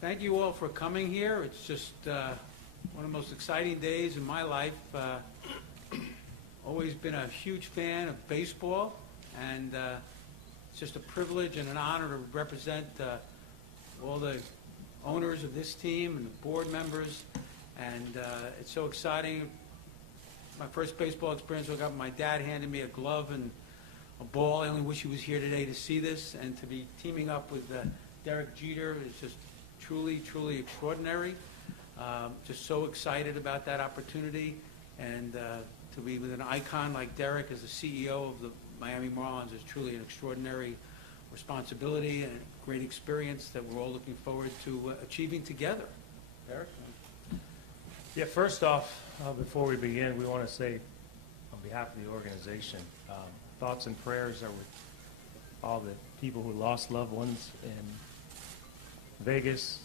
Thank you all for coming here. It's just one of the most exciting days in my life. Always been a huge fan of baseball, and it's just a privilege and an honor to represent all the owners of this team and the board members, and it's so exciting. My first baseball experience, I got my dad handed me a glove and a ball. I only wish he was here today to see this, and to be teaming up with Derek Jeter is just truly, truly extraordinary. Just so excited about that opportunity, and to be with an icon like Derek as the CEO of the Miami Marlins is truly an extraordinary responsibility and a great experience that we're all looking forward to achieving together. Derek? Yeah, first off, before we begin, we want to say on behalf of the organization, thoughts and prayers are with all the people who lost loved ones in Vegas,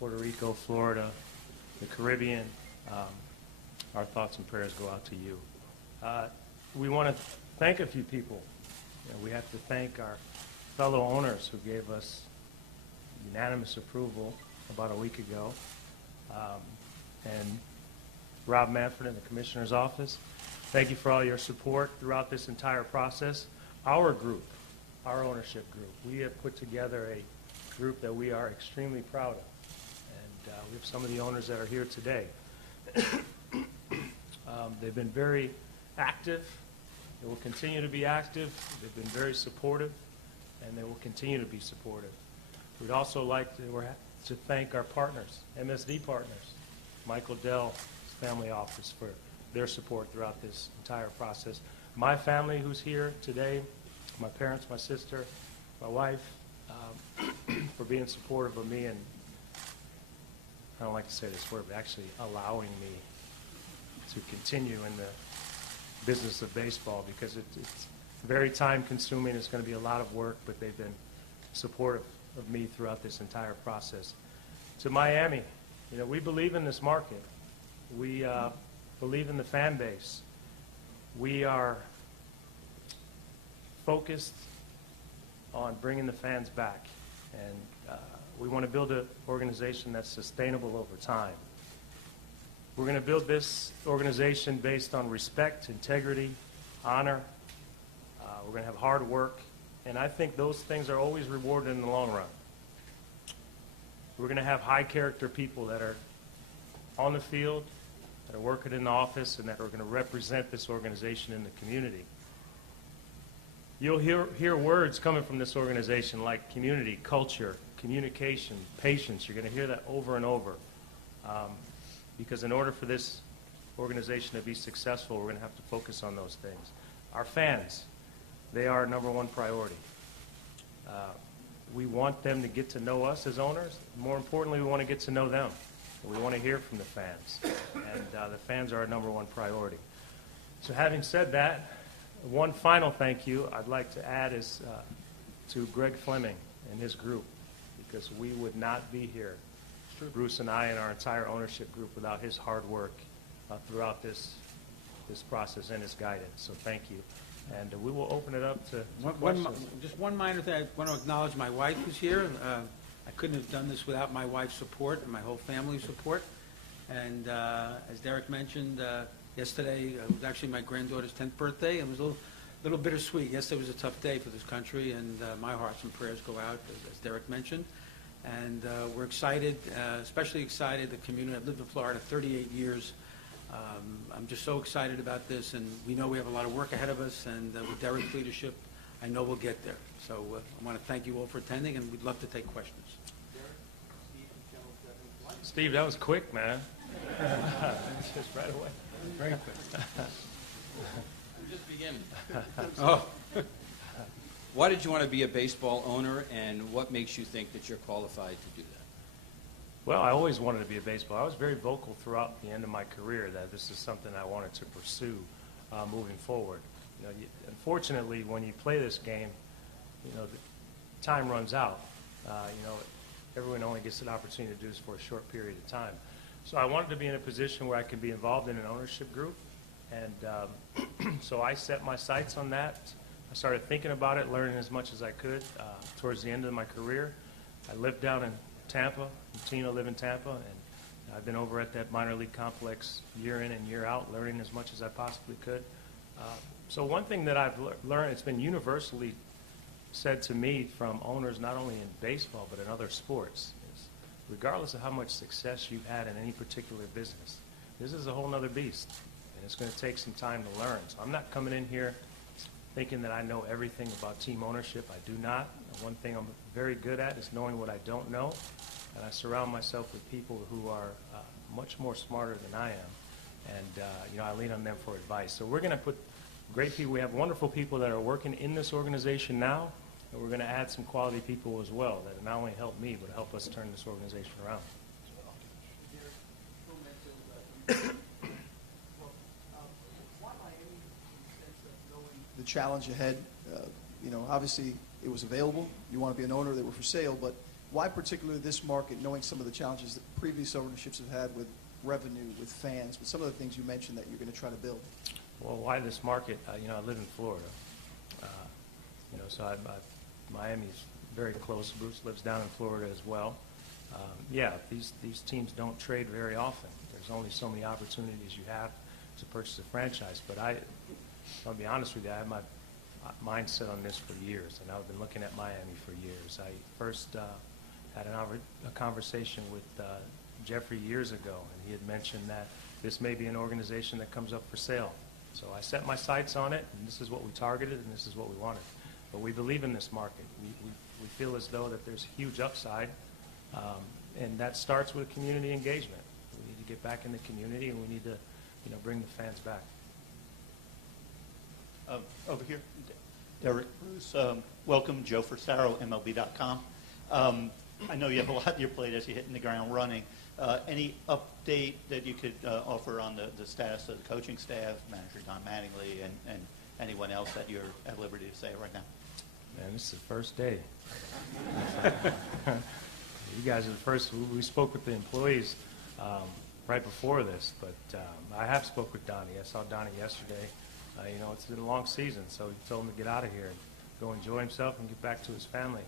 Puerto Rico, Florida, the Caribbean. Our thoughts and prayers go out to you. We want to thank a few people. We have to thank our fellow owners who gave us unanimous approval about a week ago. And Rob Manfred in the Commissioner's office, thank you for all your support throughout this entire process. Our group, our ownership group, we have put together a group that we are extremely proud of. And we have some of the owners that are here today. They've been very active. They will continue to be active. They've been very supportive, and they will continue to be supportive. We'd also like to thank our partners, MSD partners, Michael Dell's family office, for their support throughout this entire process. My family who's here today, my parents, my sister, my wife, for being supportive of me, and I don't like to say this word, but actually allowing me to continue in the business of baseball, because it's very time consuming. It's going to be a lot of work, but they've been supportive of me throughout this entire process. To Miami, we believe in this market. We believe in the fan base. We are focused on bringing the fans back, and we want to build an organization that's sustainable over time. We're going to build this organization based on respect, integrity, honor. We're going to have hard work, and I think those things are always rewarded in the long run. We're going to have high-character people that are on the field, that are working in the office, and that are going to represent this organization in the community. You'll hear words coming from this organization like community, culture, communication, patience. You're going to hear that over and over. Because in order for this organization to be successful, we're going to have to focus on those things. Our fans, they are our number one priority. We want them to get to know us as owners. More importantly, we want to get to know them. We want to hear from the fans. And the fans are our number one priority. So having said that, one final thank you I'd like to add is to Greg Fleming and his group, because we would not be here, Bruce and I and our entire ownership group, without his hard work throughout this process and his guidance. So thank you. And we will open it up to questions. Just one minor thing. I want to acknowledge my wife who's here. I couldn't have done this without my wife's support and my whole family's support. And as Derek mentioned, yesterday was actually my granddaughter's 10th birthday. It was a little bittersweet. Yesterday was a tough day for this country, and my hearts and prayers go out, as Derek mentioned. And we're excited, especially excited, the community. I've lived in Florida 38 years. I'm just so excited about this, and we know we have a lot of work ahead of us, and with Derek's leadership, I know we'll get there. So I want to thank you all for attending, and we'd love to take questions. Steve, that was quick, man. Just right away. Very quick. We're just beginning. Oh. Why did you want to be a baseball owner, and what makes you think that you're qualified to do that? Well, I always wanted to be a baseball. I was very vocal throughout the end of my career that this is something I wanted to pursue moving forward. Unfortunately, when you play this game, the time runs out. Everyone only gets an opportunity to do this for a short period of time. So I wanted to be in a position where I could be involved in an ownership group, and so I set my sights on that. I started thinking about it, learning as much as I could towards the end of my career. I lived down in Tampa. Tina live in Tampa, and I've been over at that minor league complex year in and year out, learning as much as I possibly could. So one thing that I've learned, it's been universally said to me from owners not only in baseball but in other sports, is regardless of how much success you've had in any particular business, this is a whole other beast, and it's going to take some time to learn. So I'm not coming in here thinking that I know everything about team ownership. I do not. One thing I'm very good at is knowing what I don't know, and I surround myself with people who are much more smarter than I am, and I lean on them for advice. So we're going to put great people. We have wonderful people that are working in this organization now, and we're going to add some quality people as well that not only help me, but help us turn this organization around. The challenge ahead, obviously it was available. You want to be an owner, they were for sale, but why particularly this market, knowing some of the challenges that previous ownerships have had with revenue, with fans, with some of the things you mentioned that you're going to try to build? Well, why this market? I live in Florida, so Miami's very close. Bruce lives down in Florida as well. These teams don't trade very often. There's only so many opportunities you have to purchase a franchise. But I'll be honest with you, I had my mindset on this for years, and I've been looking at Miami for years. I first had a conversation with Jeffrey years ago, and he had mentioned that this may be an organization that comes up for sale. So I set my sights on it, and this is what we targeted, and this is what we wanted. But we believe in this market. We feel as though that there's huge upside, and that starts with community engagement. We need to get back in the community, and we need to, bring the fans back. Over here, Derek Bruce. Welcome, Joe Forsaro, MLB.com. I know you have a lot on your plate as you're hitting the ground running. Any update that you could offer on the status of the coaching staff, manager Don Mattingly, and anyone else that you're at liberty to say right now? Man, this is the first day. You guys are the first. We spoke with the employees right before this, but I have spoke with Donnie. I saw Donnie yesterday. It's been a long season, so he told him to get out of here and go enjoy himself and get back to his family.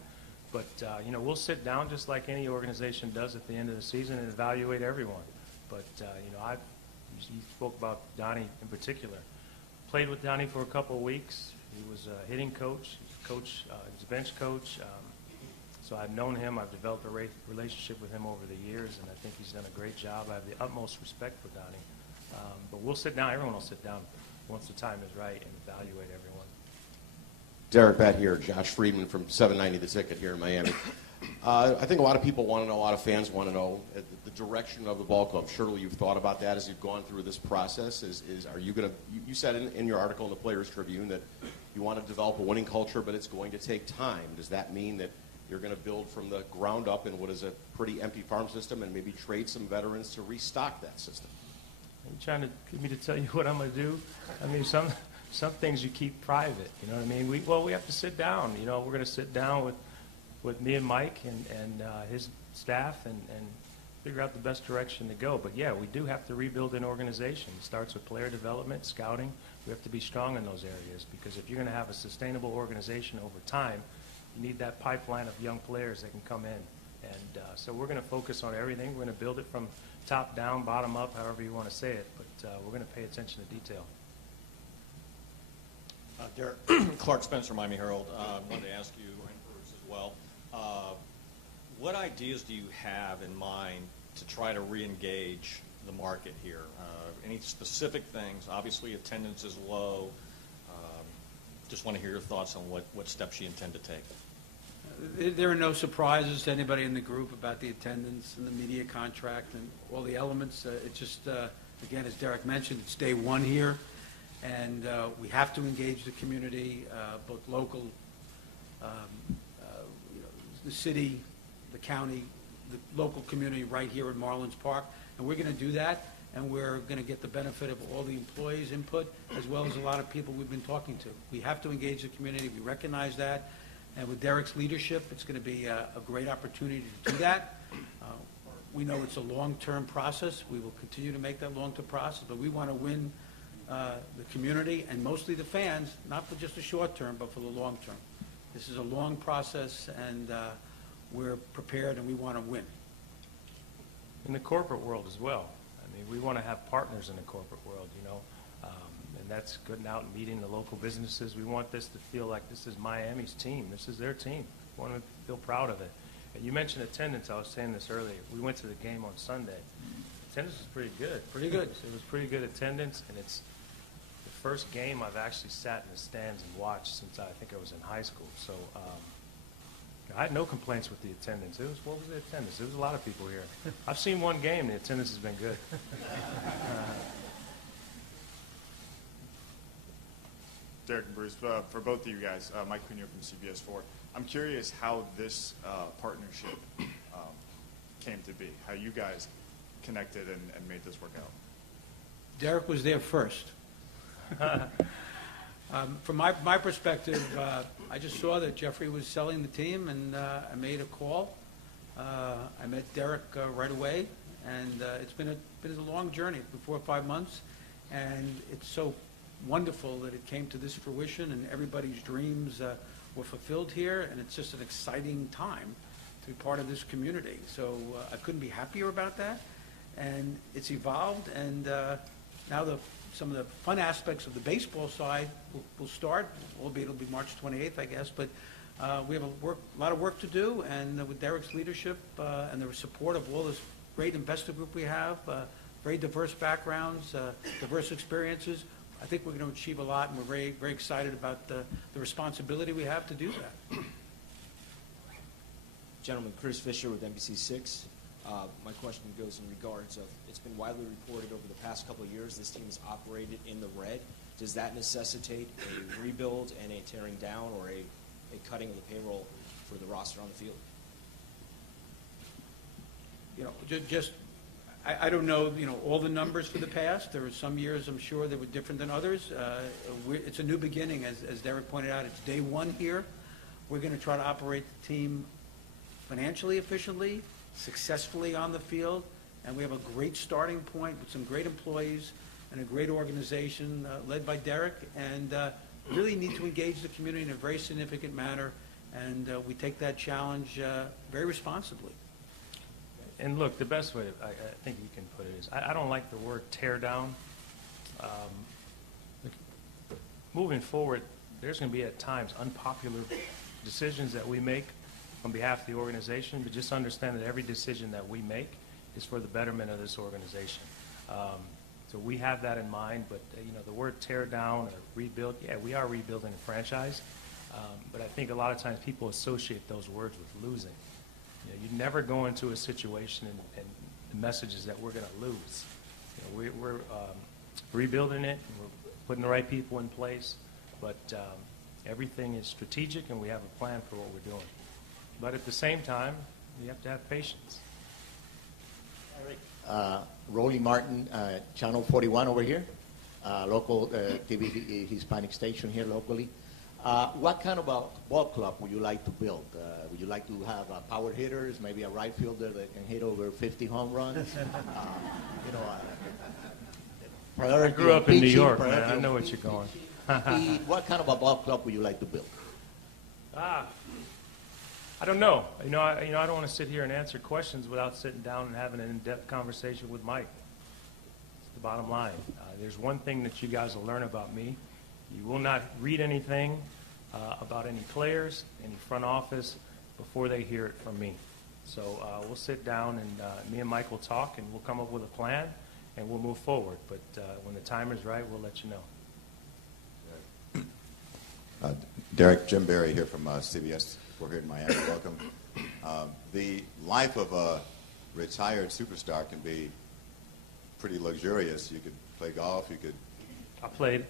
But, we'll sit down just like any organization does at the end of the season and evaluate everyone. But, you spoke about Donnie in particular. Played with Donnie for a couple of weeks. He was a hitting coach. He was a bench coach. So I've known him. I've developed a relationship with him over the years, and I think he's done a great job. I have the utmost respect for Donnie. But we'll sit down. Everyone will sit down once the time is right and evaluate everyone. Derek Bat here, Josh Friedman from 790 The Ticket here in Miami. I think a lot of people want to know, a lot of fans want to know the direction of the ball club. Surely you've thought about that as you've gone through this process. Are you going to, you said in your article in the Players Tribune that you want to develop a winning culture, but it's going to take time. Does that mean that you're going to build from the ground up in what is a pretty empty farm system and maybe trade some veterans to restock that system? Are you trying to get me to tell you what I'm going to do? I mean, some things you keep private, you know what I mean? We have to sit down. We're going to sit down with me and Mike and his staff and figure out the best direction to go. But, yeah, we do have to rebuild an organization. It starts with player development, scouting. We have to be strong in those areas because if you're going to have a sustainable organization over time, you need that pipeline of young players that can come in. And so we're going to focus on everything. We're going to build it from top down, bottom up, however you want to say it. But we're going to pay attention to detail. Derek, Clark Spencer, Miami Herald. I wanted to ask you, and Bruce as well, what ideas do you have in mind to try to re-engage the market here? Any specific things? Obviously, attendance is low. Just want to hear your thoughts on what steps you intend to take. There are no surprises to anybody in the group about the attendance and the media contract and all the elements. It's just, again, as Derek mentioned, it's day one here. And we have to engage the community, both local, the city, the county, the local community right here in Marlins Park. And we're going to do that, and we're going to get the benefit of all the employees' input as well as a lot of people we've been talking to. We have to engage the community. We recognize that. And with Derek's leadership, it's going to be a great opportunity to do that. We know it's a long-term process. We will continue to make that long-term process, but we want to win the community and mostly the fans, not for just the short term, but for the long term. This is a long process, and we're prepared and we want to win. In the corporate world as well. I mean, we want to have partners in the corporate world, you know, and that's getting out and meeting the local businesses. We want this to feel like this is Miami's team. This is their team. We want them to feel proud of it. And you mentioned attendance. I was saying this earlier. We went to the game on Sunday. Attendance was pretty good. Pretty good. It was pretty good attendance, and it's the first game I've actually sat in the stands and watched since I think I was in high school. So I had no complaints with the attendance. What was the attendance? There was a lot of people here. I've seen one game. The attendance has been good. Derek and Bruce, for both of you guys, Mike Pino from CBS 4. I'm curious how this partnership came to be, how you guys connected and made this work out. Derek was there first. From my perspective, I just saw that Jeffrey was selling the team, and I made a call. I met Derek right away, and it's been a long journey, 4 or 5 months, and it's so wonderful that it came to this fruition, and everybody's dreams were fulfilled here, and it's just an exciting time to be part of this community. So I couldn't be happier about that, and it's evolved, and now some of the fun aspects of the baseball side will start, albeit it'll be March 28th, I guess, but we have a lot of work to do, and with Derek's leadership and the support of all this great investor group we have, very diverse backgrounds, diverse experiences, I think we're going to achieve a lot, and we're very, very excited about the responsibility we have to do that. Gentlemen, Chris Fisher with NBC6. My question goes in regards of, it's been widely reported over the past couple of years this team has operated in the red. Does that necessitate a rebuild and a tearing down or a cutting of the payroll for the roster on the field? You know, I don't know, you know, all the numbers for the past. There were some years, I'm sure, that were different than others. It's a new beginning, as Derek pointed out. It's day one here. We're going to try to operate the team financially efficiently, successfully on the field, and we have a great starting point with some great employees and a great organization led by Derek, and really need to engage the community in a very significant manner, and we take that challenge very responsibly. And look, the best way I think you can put it is, I don't like the word tear down. Moving forward, there's going to be at times unpopular decisions that we make on behalf of the organization, but just understand that every decision that we make is for the betterment of this organization. So we have that in mind, but you know, the word tear down or rebuild, yeah, we are rebuilding a franchise, but I think a lot of times people associate those words with losing. You know, you never go into a situation and the message is that we're going to lose. You know, we're rebuilding it, and we're putting the right people in place, but everything is strategic, and we have a plan for what we're doing. But at the same time, you have to have patience. Rolly Martin, Channel 41 over here, local TV Hispanic station here locally. What kind of a ball club would you like to build? Would you like to have power hitters, maybe a right fielder that can hit over 50 home runs? You know, I grew up in New York, man. I know what you're going. What kind of a ball club would you like to build? I don't know. I don't want to sit here and answer questions without sitting down and having an in-depth conversation with Mike. It's the bottom line. There's one thing that you guys will learn about me. You will not read anything about any players, any front office, before they hear it from me. So we'll sit down, and me and Mike will talk, and we'll come up with a plan, and we'll move forward. But when the time is right, we'll let you know. Derek, Jim Barry here from CBS. We're here in Miami. Welcome. The life of a retired superstar can be pretty luxurious. You could play golf. You could. I played.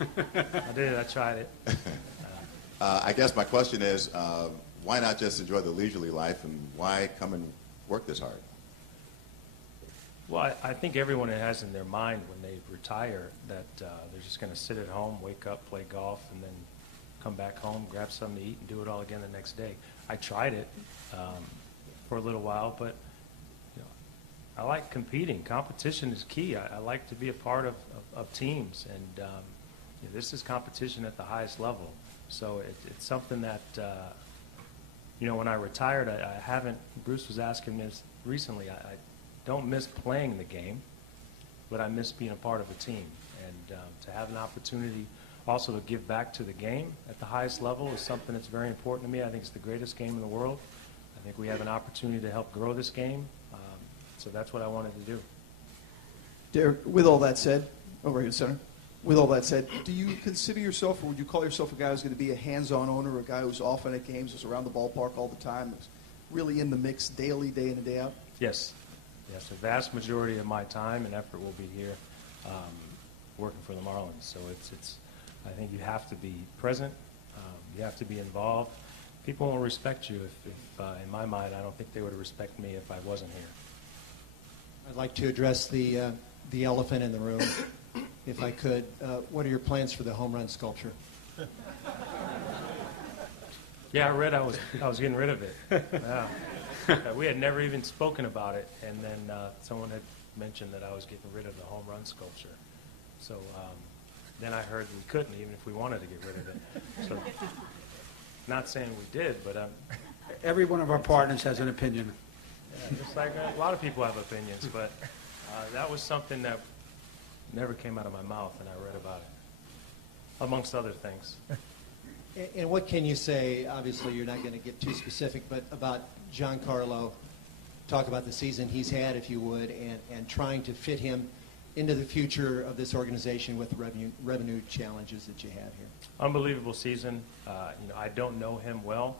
I did. I tried it. I guess my question is, why not just enjoy the leisurely life, and why come and work this hard? Well, I think everyone has in their mind when they retire that they're just going to sit at home, wake up, play golf, and then come back home, grab something to eat, and do it all again the next day. I tried it for a little while, but you know, I like competing. Competition is key. I like to be a part of teams, and you know, this is competition at the highest level. So it's something that when I retired, I haven't, Bruce was asking this recently, I don't miss playing the game, but I miss being a part of a team. And to have an opportunity also to give back to the game at the highest level is something that's very important to me. I think it's the greatest game in the world. I think we have an opportunity to help grow this game. So that's what I wanted to do. Derek, with all that said, over here, center. With all that said, do you consider yourself, or would you call yourself a guy who's going to be a hands-on owner, a guy who's often at games, who's around the ballpark all the time, who's really in the mix daily, day in and day out? Yes. Yes, the vast majority of my time and effort will be here working for the Marlins. So it's I think you have to be present. You have to be involved. People won't respect you if in my mind, I don't think they would respect me if I wasn't here. I'd like to address the elephant in the room, if I could. What are your plans for the home run sculpture? Yeah, I read I was getting rid of it. Yeah. We had never even spoken about it, and then someone had mentioned that I was getting rid of the home run sculpture. So then I heard we couldn't, even if we wanted to get rid of it. So, not saying we did, but Every one of our partners has an opinion. yeah, just like a lot of people have opinions, but that was something that never came out of my mouth, and I read about it, amongst other things. And what can you say, obviously you're not going to get too specific, but about Giancarlo, talk about the season he's had, if you would, and trying to fit him into the future of this organization with the revenue challenges that you have here. Unbelievable season. I don't know him well.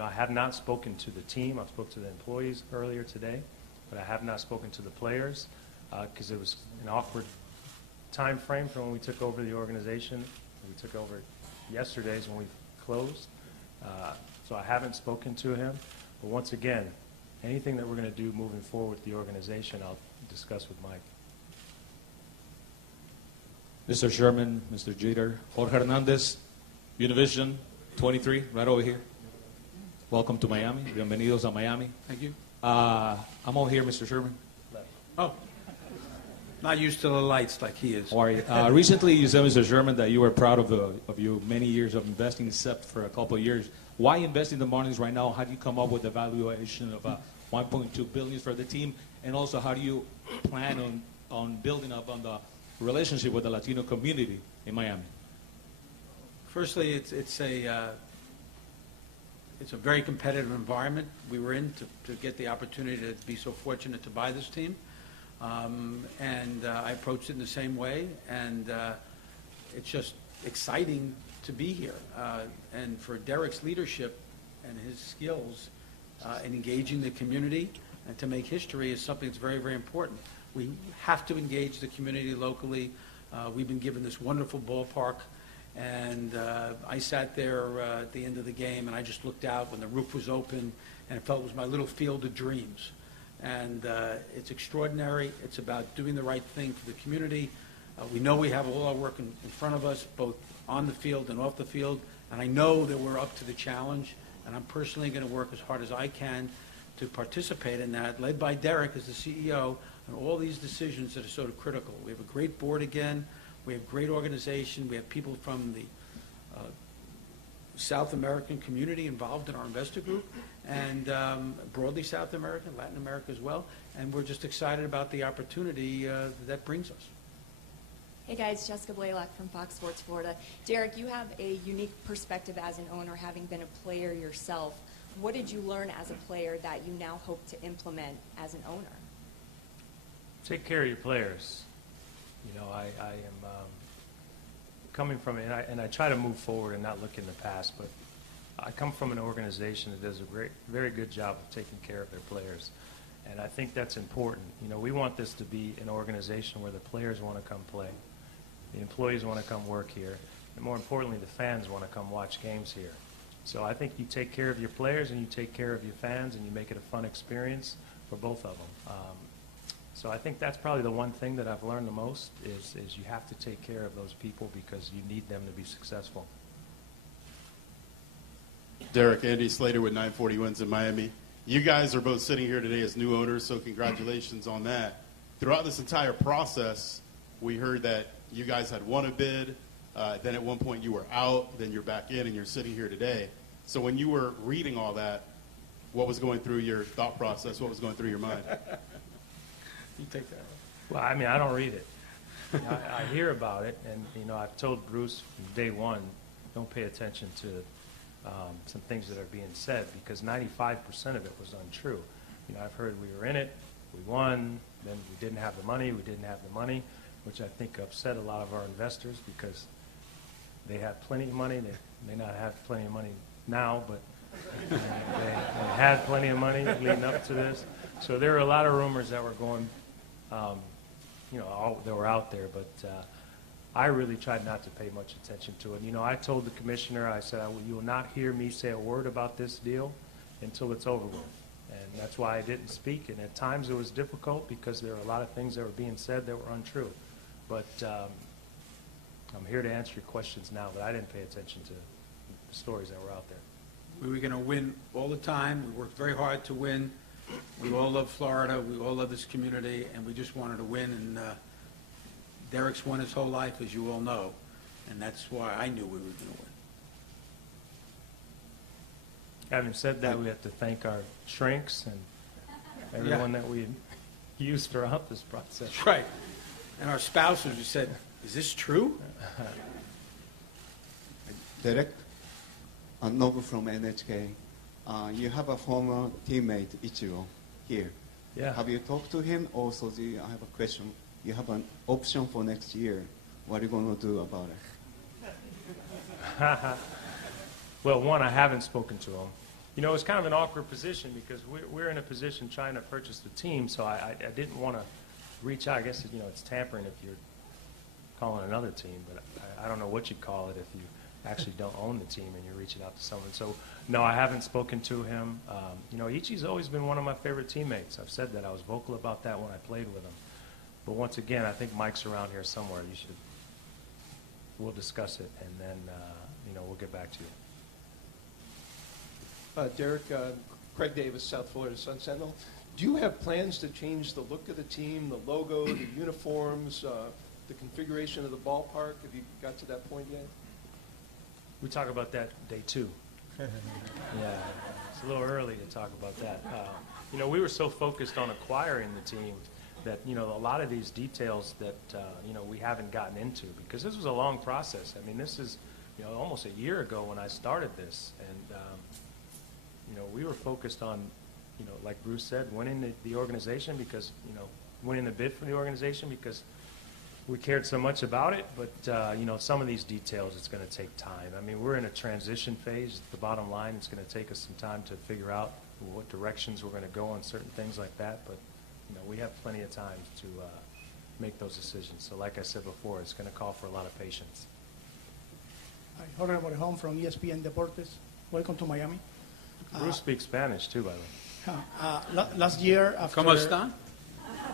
I have not spoken to the team. I spoke to the employees earlier today, but I have not spoken to the players because it was an awkward time frame from when we took over the organization. We took over yesterday's when we closed. So I haven't spoken to him. But once again, anything that we're going to do moving forward with the organization, I'll discuss with Mike. Mr. Sherman, Mr. Jeter, Jorge Hernandez, Univision 23, right over here. Welcome to Miami. Bienvenidos a Miami. Thank you. I'm over here, Mr. Sherman. Oh, not used to the lights like he is. How are you? Recently, you said, Mr. Sherman, that you were proud of your many years of investing, except for a couple of years. Why invest in the Marlins right now? How do you come up with the valuation of $1.2 billion for the team? And also, how do you plan on building up on the relationship with the Latino community in Miami? Firstly, it's a very competitive environment we were in to get the opportunity to be so fortunate to buy this team. And I approached it in the same way, and it's just exciting to be here. And for Derek's leadership and his skills in engaging the community and to make history is something that's very, very important. We have to engage the community locally. We've been given this wonderful ballpark, and I sat there at the end of the game, and I just looked out when the roof was open, and it felt it was my little field of dreams. And it's extraordinary. It's about doing the right thing for the community. We know we have all our work in front of us, both on the field and off the field, and I know that we're up to the challenge, and I'm personally going to work as hard as I can to participate in that, led by Derek as the CEO, and all these decisions that are sort of critical. We have a great board again. We have great organization. We have people from the South American community involved in our investor group, and broadly South American, Latin America as well. And we're just excited about the opportunity that brings us. Hey guys, Jessica Blaylock from Fox Sports Florida. Derek, you have a unique perspective as an owner, having been a player yourself. What did you learn as a player that you now hope to implement as an owner? Take care of your players. I am coming from, and I try to move forward and not look in the past, but I come from an organization that does a very good job of taking care of their players. And I think that's important. We want this to be an organization where the players want to come play, the employees want to come work here, and more importantly, the fans want to come watch games here. So I think you take care of your players and you take care of your fans and you make it a fun experience for both of them. So I think that's probably the one thing that I've learned the most is you have to take care of those people because you need them to be successful. Derek, Andy Slater with 940 Wins in Miami. You guys are both sitting here today as new owners, so congratulations on that. Throughout this entire process, we heard that you guys had won a bid, then at one point you were out, then you're back in, and you're sitting here today. So when you were reading all that, what was going through your thought process, what was going through your mind? You take that. Well, I mean, I don't read it. I hear about it, and, I've told Bruce from day one, don't pay attention to some things that are being said, because 95% of it was untrue. I've heard we were in it, we won, then we didn't have the money, which I think upset a lot of our investors, because they have plenty of money. They may not have plenty of money now, but they had plenty of money leading up to this. So there were a lot of rumors that were going, that were out there, but I really tried not to pay much attention to it. I told the commissioner, I said, you will not hear me say a word about this deal until it's over with. And that's why I didn't speak. And at times it was difficult, because there were a lot of things that were being said that were untrue. But I'm here to answer your questions now, but I didn't pay attention to the stories that were out there. We were going to win all the time. We worked very hard to win. We all love Florida. We all love this community, and we just wanted to win. And Derek's won his whole life, as you all know, and that's why I knew we were going to win. Having said that, we have to thank our shrinks and everyone that we used throughout this process. That's right. And our spouses who said, is this true? Derek, Nobu from NHK. You have a former teammate, Ichiro, here. Yeah. Have you talked to him? Also, I have a question. You have an option for next year. What are you going to do about it? Well, one, I haven't spoken to him. It's kind of an awkward position, because we're in a position trying to purchase the team, so I didn't want to reach out. I guess, it's tampering if you're calling another team, but I don't know what you'd call it if you actually don't own the team and you're reaching out to someone. So, no, I haven't spoken to him. Ichi's always been one of my favorite teammates. I've said that. I was vocal about that when I played with him. But once again, I think Mike's around here somewhere. We'll discuss it, and then, we'll get back to you. Derek, Craig Davis, South Florida Sun Sentinel. Do you have plans to change the look of the team, the logo, the uniforms, the configuration of the ballpark? Have you got to that point yet? We talk about that day 2. Yeah, it's a little early to talk about that. We were so focused on acquiring the team that, a lot of these details that, we haven't gotten into, because this was a long process. I mean, this is, almost a year ago when I started this, and, we were focused on, like Bruce said, winning the organization, because, winning the bid for the organization, because we cared so much about it. But, some of these details, it's going to take time. I mean, we're in a transition phase. The bottom line, it's going to take us some time to figure out what directions we're going to go on certain things like that. But, we have plenty of time to make those decisions. So like I said before, it's going to call for a lot of patience. Hi, Jorge Morejón from ESPN Deportes. Welcome to Miami. Bruce speaks Spanish too, by the way. Last year after... ¿Cómo está?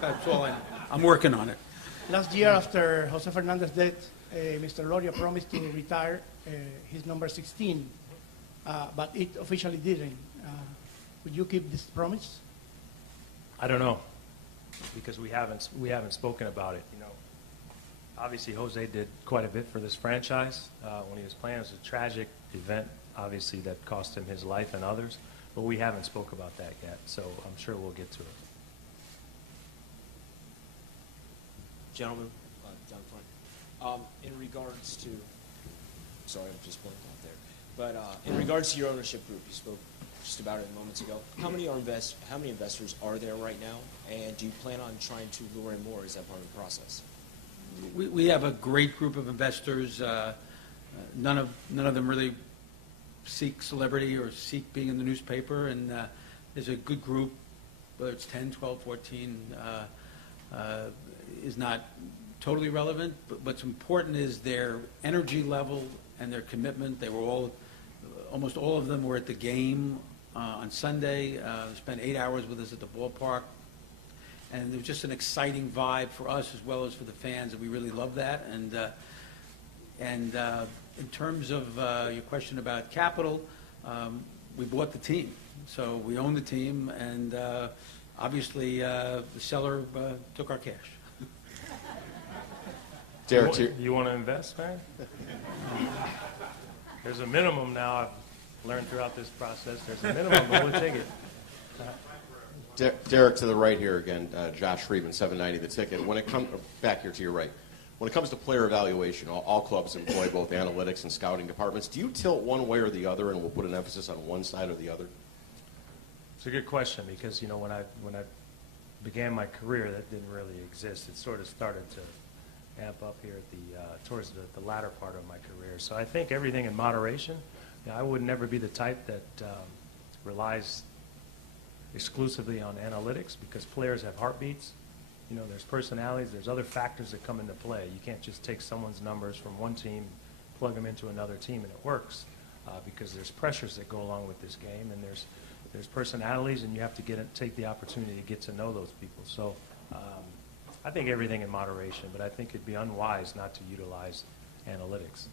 That's all I'm working on it. Last year after Jose Fernandez's death, Mr. Loria promised to retire his number 16, but it officially didn't. Would you keep this promise? I don't know, because we haven't spoken about it. Obviously Jose did quite a bit for this franchise when he was playing. It was a tragic event, obviously, that cost him his life and others, but we haven't spoke about that yet, so I'm sure we'll get to it. Gentlemen, down front. In regards to, sorry, I'm just blanked out there. But in regards to your ownership group, you spoke just about it moments ago. How many investors are there right now, and do you plan on trying to lure in more? Is that part of the process? We have a great group of investors. None of them really seek celebrity or seek being in the newspaper, and there's a good group, whether it's 10, 12, 14, is not totally relevant, but what's important is their energy level and their commitment. They were almost all of them were at the game on Sunday, spent 8 hours with us at the ballpark, and there was just an exciting vibe for us as well as for the fans, and we really love that. And in terms of your question about capital, we bought the team, so we own the team, and obviously the seller took our cash. Derek, you want to invest, man? There's a minimum now. I've learned throughout this process. There's a minimum, but we'll take it. Derek to the right here again, Josh Friedman, 790 The Ticket. When it comes back here to your right, when it comes to player evaluation, all clubs employ both analytics and scouting departments. Do you tilt one way or the other, and we'll put an emphasis on one side or the other? It's a good question because when I began my career, that didn't really exist. It sort of started to amp up here at towards the latter part of my career. So I think everything in moderation. I would never be the type that relies exclusively on analytics because players have heartbeats. There's personalities, there's other factors that come into play. You can't just take someone's numbers from one team, plug them into another team, and it works because there's pressures that go along with this game, and there's personalities, and you have to take the opportunity to get to know those people. So I think everything in moderation, but I think it'd be unwise not to utilize analytics.